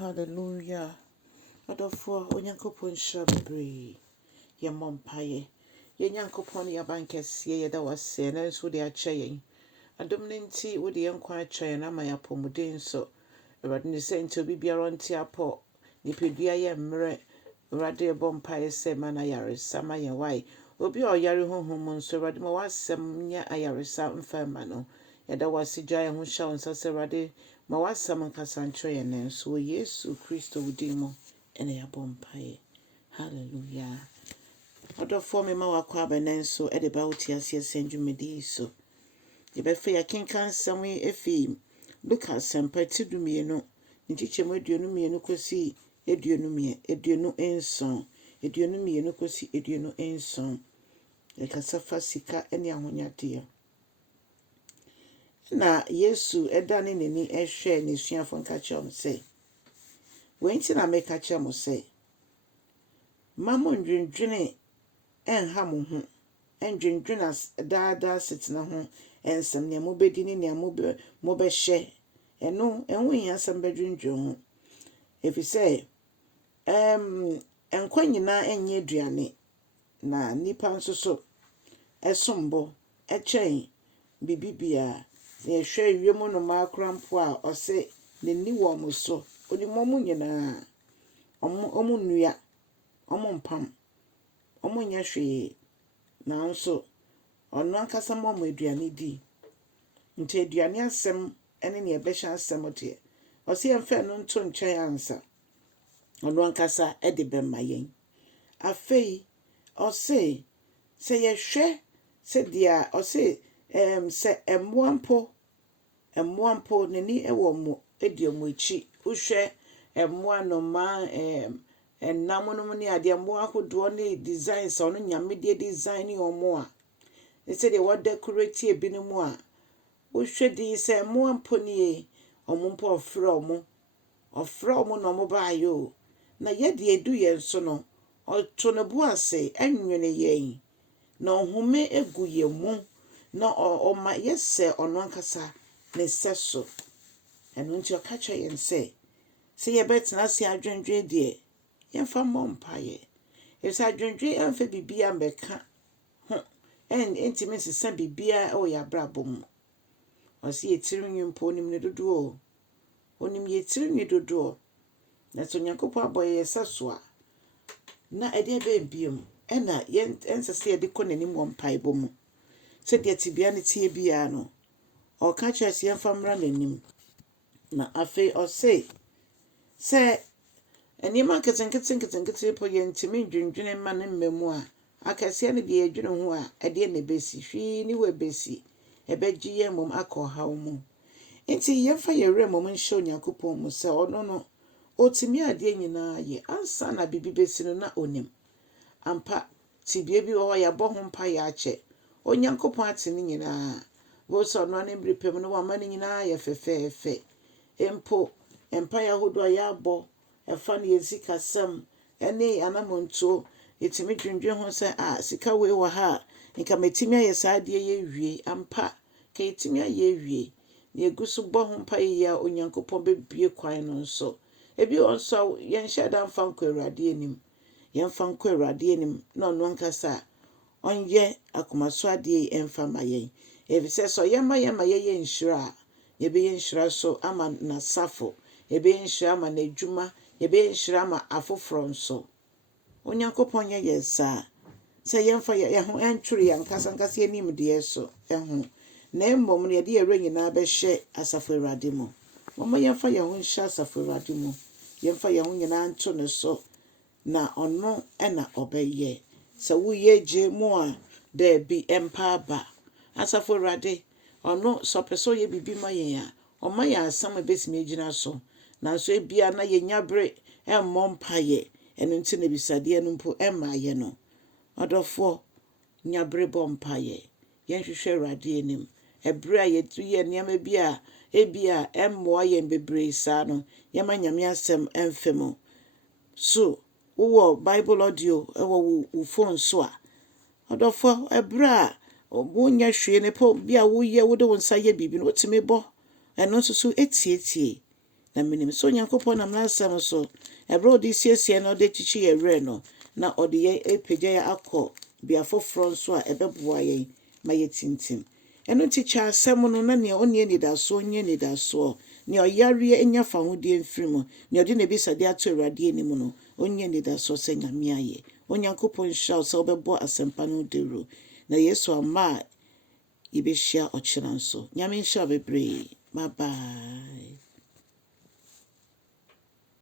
Hallelujah. Adolfo, Onyankopon Shabri, Yamompaye. Yanyankopon Yabankesia, that was sinners with their chain. Adomninti with the unquiet chain, and my apomodin so. Radin saying to be beyond Tiapo, Nipidia Mre, Radia Bompaye, Semana Yaris, Samaya Wai. Obi or Yari Home, so Radima was some near Ayarisa and Fermano. Yada was Sijay who showns us a radi. Mawasam kasantre and so Yesu Christo udimo ene ya bompaye. Hallelujah. Odo for me mawakwa benenso edeba utiasie senjumedi so. Yebefe ya kinkan samwe efi Luka sempati dumienu. Nchichemu eduonu mienu kosi eduonu enson. Eduonu mienu kosi eduonu enson. Ekasafa Sika ene Ahonyadeɛ. Na Yesu edane neni ehwe ne suafo nka kyerɛ say wenti na meka kyerɛ mo say mamo ndwendwene enha mo ho ndwendwene daada setena ho ensem ne mo bedi ne mo be hye eno enwo hia sam bedwendwen ho efi say enkwa nyina enye aduane na nipa nso so esombo ekyɛn bibibia ne hwɛ wiemu no makrampo a ɔse ne ni wɔ mo so oni momu nyina omu nua omu mpam omu nya hwee na nso ɔno ankasa mo aduane di nti aduane asɛm ene ne ɛbɛhyɛ asɛm de ɔse yɛmfɛ no nto nkyɛn ansa ɔno ankasa de bɛma yɛn afei ɔse sɛ yɛhwɛ sɛ dia ɔse se emmoampo nani ewo mo ediomo echi uhwe emmoa no ma ennamono ne ade emmoa ahodo ne designs ono nyame de design ne omo a ese de wo decorate ebinom a uhwe di se emmoampo ne omo mpo ofra omo no mo ba ayo na ye de edu ye nso no oto no bu ase enwene yen na ohome egu ye mu na ma yese ono ankasa ne seso eno nti okacha yen se ye betena se adwendwe de yemfa mompaye ese adwendwe emfa bibia mbeka ho entimi sesa bibia o ya brabom osi yetirinwi mpo onim ne dodo onim yetirinwi dodo na so nyankopɔ aboye seso a na ede be biem ena yen ensese de kɔ nanim wompae bomu se de tibia ne tie bia no o ka kyerɛ yemfa mra nanim na afei o se enima ketenkete po yentimi dwendwene ma ne mmemu a akase ne de adwene ho a ede ne besi hwi ne we besi ebegye ye mom akɔ haw mu enti yemfa yewre mom nhyɛ Onyankopɔn mu se ɔno no otimi ade nyina ye ansa na bibi besi no na onim ampa tibia bi wo ya bɔ ho mpa ya akyɛ Onyankopɔn ate ne nyina wo so no ne brepem no wa ma ne nyina ye fefeefe empo empa ya hodo ya bɔ efa ne Sika sam ene anamonto etimi dwendwen ho se sika we wa ha nka metimi aye saade ye wie ampa ka etimi aye wie ne egusu bɔ ho mpa ya Onyankopɔn bebie kwan no nso ebi onso yen hyeda mfa nkɔ Awurade anim yemfa nkɔ Awurade anim na ɔno ankasa onye akomaso ade emfa ma yen efise so yema ye nhyira yebe ye nhyira so ama na safo yebe ye nhyira ama na adwuma yebe ye nhyira ama afoforo nso Onyankopɔn ye yesa se yemfa ye ho entwere yankasa nkasa anim de so eho na mmom ne de yɛre nyina bɛhyɛ asafo Awurade mu mama yemfa ye ho nhyɛ asafo Awurade mu yemfa ye ho nyina nto ne so na ɔno na ɔbɛyɛ se wo ye gye mu a da bi empa ba asafo Awurade ɔno so peso ye bibi ma yen a ɔma ya asam besime gyina so na so ebia na ye nyabre emmɔ mpaye eno nti na bisade no mpo emma ye no ɔdɔfo nyabre bɔ mpaye yen hwehwɛ Awurade anim ebre a yetu ye niam bia ebia emmoa yen bebre sa no yema nyame asem emfemo so wo Bible audio ewo wo phone so a ɔdɔfo ebre a wo nya hwe ne po bia wo ye wo de wonsa ye bibi no otimi bo eno nso so etietie na menim so Nyankopɔn nam n'asɛm so ɛbrɛ ɔde siesie na ɔde kyikyi yɛ werɛ no na ɔde yɛ epagya yɛ akɔ bia foforɔ nso a ɛbɛboa yɛn ma yɛtintim ɛno nti kyɛ asɛm no na nea ɔnni anidasoɔ nyɛ anidasoɔ nea ɔyareɛ nya fa hodie mfiri mu nea ɔde n'ebisade ato Awurade anim no ɔnyɛ anidasoɔ sɛ Nyame ayɛ Onyankopɔn nhyira wo sɛ wobɛbɔ asɛmpa no dewuro na Yesu ama a yɛbɛhyia ɔkyena nso Nyame nhyira bebree bye bye.